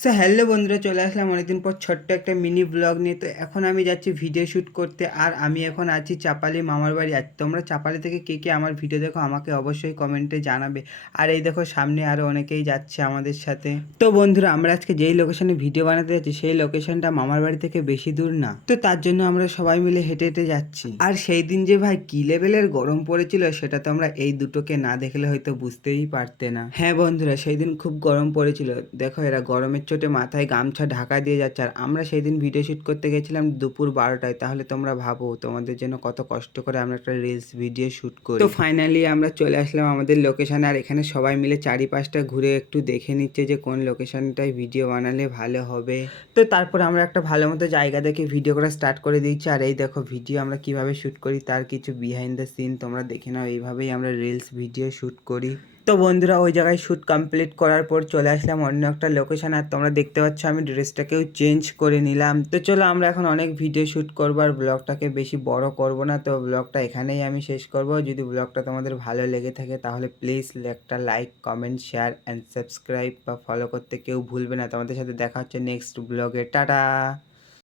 So hello বন্ধুরা, চলে আসলাম অনেকদিন পর ছোট্ট একটা মিনি ব্লগ নিয়ে। তো এখন আমি যাচ্ছি ভিডিও শ্যুট করতে, আর আমি এখন আছি চাপালি মামার বাড়ি। আর তোমরা চাপালি থেকে কে কে আমার ভিডিও দেখো আমাকে অবশ্যই কমেন্টে জানাবে। আর এই দেখো সামনে আরও অনেকেই যাচ্ছে আমাদের সাথে। তো বন্ধুরা, আমরা আজকে যেই লোকেশনে ভিডিও বানাতে যাচ্ছি সেই লোকেশনটা মামার বাড়ি থেকে বেশি দূর না। তো তার জন্য আমরা সবাই মিলে হেঁটে হেঁটে যাচ্ছি। আর সেই দিন যে ভাই কি লেভেলের গরম পড়েছিল সেটা তোমরা এই দুটোকে না দেখলে হয়তো বুঝতেই পারতে না। হ্যাঁ বন্ধুরা, সেই দিন খুব গরম পড়েছিল। দেখো এরা গরমের চোটে মাথায় গামছা ঢাকা দিয়ে যাচ্ছে, আর আমরা সেই দিন ভিডিও শ্যুট করতে গেছিলাম দুপুর 12টায়। তাহলে তোমরা ভাবো তোমাদের জন্য কত কষ্ট করে আমরা একটা রিলস ভিডিও শ্যুট করি। তো ফাইনালি আমরা চলে আসলাম আমাদের লোকেশনে, আর এখানে সবাই মিলে চারিপাশটা ঘুরে একটু দেখে নিচ্ছে যে কোন লোকেশনটায় ভিডিও বানালে ভালো হবে। তো তারপর আমরা একটা ভালো মতো জায়গা দেখে ভিডিও করা স্টার্ট করে দিচ্ছি। আর এই দেখো ভিডিও আমরা কিভাবে শ্যুট করি তার কিছু বিহাইন্ড দ্য সিন তোমরা দেখে নাও। এইভাবেই আমরা রিলস ভিডিও শ্যুট করি। তো বন্ধুরা, ওই জায়গায় শ্যুট কমপ্লিট করার পর চলে আসলাম অন্য একটা লোকেশন। আর তোমরা দেখতে পাচ্ছ আমি ড্রেসটাকেও চেঞ্জ করে নিলাম। তো চলো আমরা এখন অনেক ভিডিও শ্যুট করবো, আর ব্লগটাকে বেশি বড় করব না। তো ব্লগটা এখানেই আমি শেষ করব। যদি ব্লগটা তোমাদের ভালো লেগে থাকে তাহলে প্লিজ একটা like, comment, share and subscribe বা ফলো করতে কেউ ভুলবে না। তোমাদের সাথে দেখা হচ্ছে নেক্সট ব্লগে। টাটা।